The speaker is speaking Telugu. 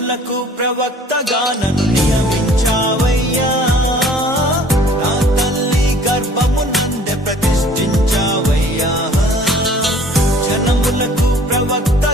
జనములకు ప్రవక్తగా నన్ను నియమించావయ్యా, నా తల్లి గర్భము నందే ప్రతిష్ఠించావయ్యా. జనములకు ప్రవక్త